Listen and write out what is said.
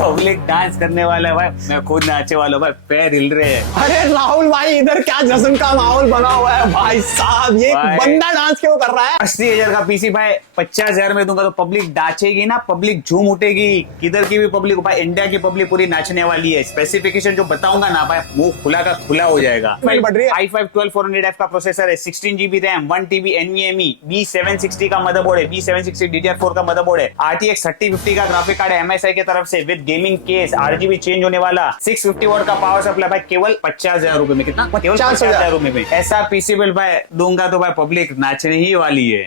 Public dance करने वाला है भाई, मैं खुद नाचे वाला हूँ भाई, पैर हिल रहे हैं। अरे राहुल भाई, इधर क्या जश्न का माहौल बना हुआ है भाई साहब। ये भाई। बंदा डांस क्यों कर रहा है? 80,000 का पीसी भाई 50,000 में दूंगा तो पब्लिक नाचेगी ना, पब्लिक झूम उठेगी। किधर की भी पब्लिक भाई, इंडिया की पब्लिक पूरी नाचने वाली है। स्पेसिफिकेशन जो बताऊंगा ना भाई, मुंह खुला का खुला हो जाएगा। बढ़ रही है। i5 12400F का प्रोसेसर है, 16GB RAM, 1TB NVMe, B760 का मदरबोर्ड है, B760 DDR4 का मदरबोर्ड है, RTX 3050 का ग्राफिक कार्ड है MSI की तरफ से with gaming case, RGB change होने वाला, 650 वॉट का पावर सप्लाई भाई, केवल 50,000 रुपए में। कितना? केवल 50,000 रुपए में। ऐसा पीसी बिल भाई दूंगा तो भाई पब्लिक नाचने ही वाली है।